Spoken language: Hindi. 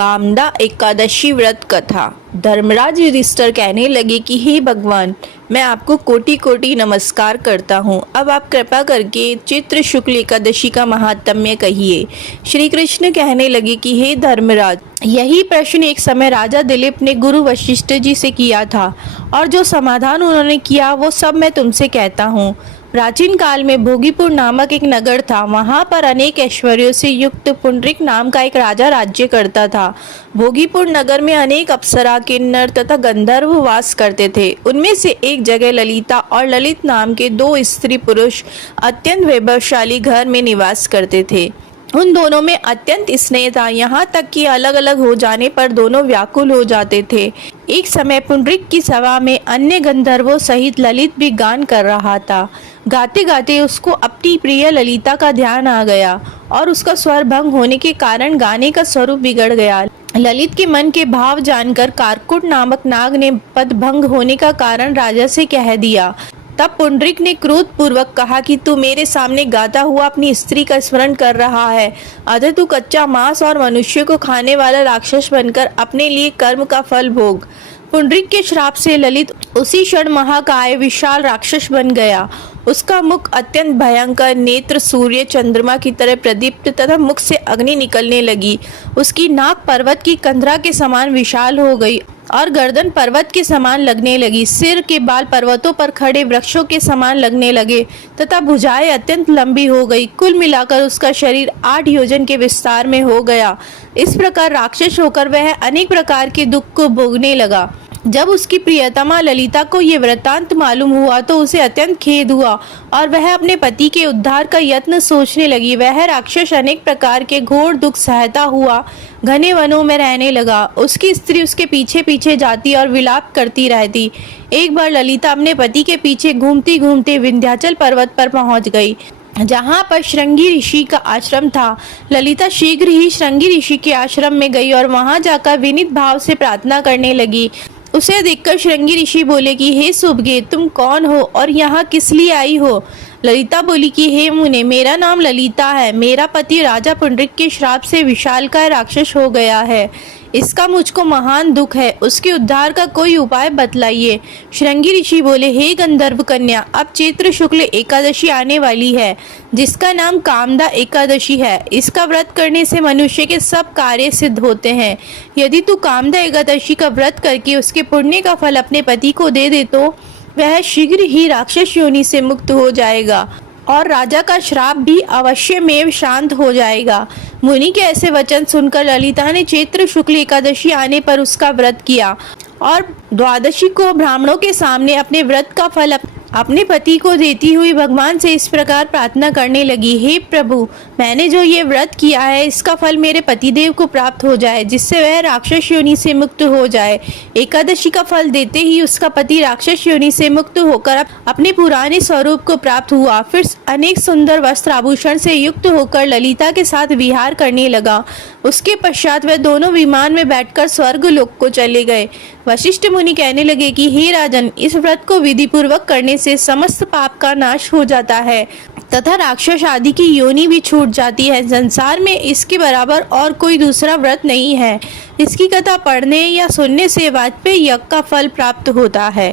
कामदा एकादशी व्रत कथा। धर्मराज युधिष्ठिर कहने लगे कि हे भगवान, मैं आपको कोटि कोटि नमस्कार करता हूँ। अब आप कृपा करके चैत्र शुक्ल एकादशी का महात्म्य कहिए। श्री कृष्ण कहने लगे कि हे धर्मराज, यही प्रश्न एक समय राजा दिलीप ने गुरु वशिष्ठ जी से किया था और जो समाधान उन्होंने किया वो सब मैं तुमसे कहता हूँ। प्राचीन काल में भोगीपुर नामक एक नगर था। वहां पर अनेक ऐश्वर्यों से युक्त पुंडरीक नाम का एक राजा राज्य करता था। भोगीपुर नगर में अनेक अप्सरा, किन्नर तथा गंधर्व वास करते थे। उनमें से एक जगह ललिता और ललित नाम के दो स्त्री पुरुष अत्यंत वैभवशाली घर में निवास करते थे। उन दोनों में अत्यंत स्नेह था, यहाँ तक कि अलग अलग हो जाने पर दोनों व्याकुल हो जाते थे। एक समय पुंडरीक की सभा में अन्य गंधर्वों सहित ललित भी गान कर रहा था। गाते गाते उसको अपनी प्रिय ललिता का ध्यान आ गया और उसका स्वर भंग होने के कारण गाने का स्वरूप बिगड़ गया। ललित के मन के भाव जानकर कारकुट नामक नाग ने पद भंग होने का कारण राजा से कह दिया। तब पुंडरीक ने क्रोध पूर्वक कहा कि तू मेरे सामने गाता हुआ अपनी स्त्री का स्मरण कर रहा है, अतः तू कच्चा मांस और मनुष्य को खाने वाला राक्षस बनकर अपने लिए कर्म का फल भोग। पुंडरीक के श्राप से ललित उसी क्षण महाकाय विशाल राक्षस बन गया। उसका मुख अत्यंत भयंकर, नेत्र सूर्य चंद्रमा की तरह प्रदीप्त तथा मुख से अग्नि निकलने लगी। उसकी नाक पर्वत की कंधरा के समान विशाल हो गई और गर्दन पर्वत के समान लगने लगी। सिर के बाल पर्वतों पर खड़े वृक्षों के समान लगने लगे तथा भुजाएं अत्यंत लंबी हो गई। कुल मिलाकर उसका शरीर 8 योजन के विस्तार में हो गया। इस प्रकार राक्षस होकर वह अनेक प्रकार के दुख को भोगने लगा। जब उसकी प्रियतमा ललिता को ये वृत्तांत मालूम हुआ तो उसे अत्यंत खेद हुआ और वह अपने पति के उद्धार का यत्न सोचने लगी। वह राक्षस अनेक प्रकार के घोर दुख सहता हुआ घने वनों में रहने लगा। उसकी स्त्री उसके पीछे पीछे जाती और विलाप करती रहती। एक बार ललिता अपने पति के पीछे घूमती घूमते विंध्याचल पर्वत पर पहुंच गई, जहाँ पर श्रृंगी ऋषि का आश्रम था। ललिता शीघ्र ही श्रृंगी ऋषि के आश्रम में गई और वहां जाकर विनीत भाव से प्रार्थना करने लगी। उसे देखकर श्रृंगी ऋषि बोले कि हे सुभगे, तुम कौन हो और यहाँ किस लिए आई हो? ललिता बोली कि हे मुने, मेरा नाम ललिता है। मेरा पति राजा पुंडरीक के श्राप से विशालकाय राक्षस हो गया है। इसका मुझको महान दुख है। उसके उद्धार का कोई उपाय बतलाइए। श्रृंगी ऋषि बोले, हे गंधर्व कन्या, अब चैत्र शुक्ल एकादशी आने वाली है, जिसका नाम कामदा एकादशी है। इसका व्रत करने से मनुष्य के सब कार्य सिद्ध होते हैं। यदि तू कामदा एकादशी का व्रत करके उसके पुण्य का फल अपने पति को दे दे तो वह शीघ्र ही राक्षस योनि से मुक्त हो जाएगा और राजा का श्राप भी अवश्यमेव शांत हो जाएगा। मुनि के ऐसे वचन सुनकर ललिता ने चैत्र शुक्ल एकादशी आने पर उसका व्रत किया और द्वादशी को ब्राह्मणों के सामने अपने व्रत का फल अपने पति को देती हुई भगवान से इस प्रकार प्रार्थना करने लगी, हे प्रभु, मैंने जो ये व्रत किया है इसका फल मेरे पतिदेव को प्राप्त हो जाए, जिससे वह राक्षस योनि से मुक्त हो जाए। एकादशी का फल देते ही उसका पति राक्षस योनि से मुक्त होकर अपने पुराने स्वरूप को प्राप्त हुआ। फिर अनेक सुंदर वस्त्र आभूषण से युक्त होकर ललिता के साथ विहार करने लगा। उसके पश्चात वह दोनों विमान में बैठकर स्वर्ग लोक को चले गए। वशिष्ठ मुनि कहने लगे कि हे राजन, इस व्रत को विधि पूर्वक करने से समस्त पाप का नाश हो जाता है तथा राक्षस आदि की योनि भी छूट जाती है। संसार में इसके बराबर और कोई दूसरा व्रत नहीं है। इसकी कथा पढ़ने या सुनने से वाजपेयी यज्ञ का फल प्राप्त होता है।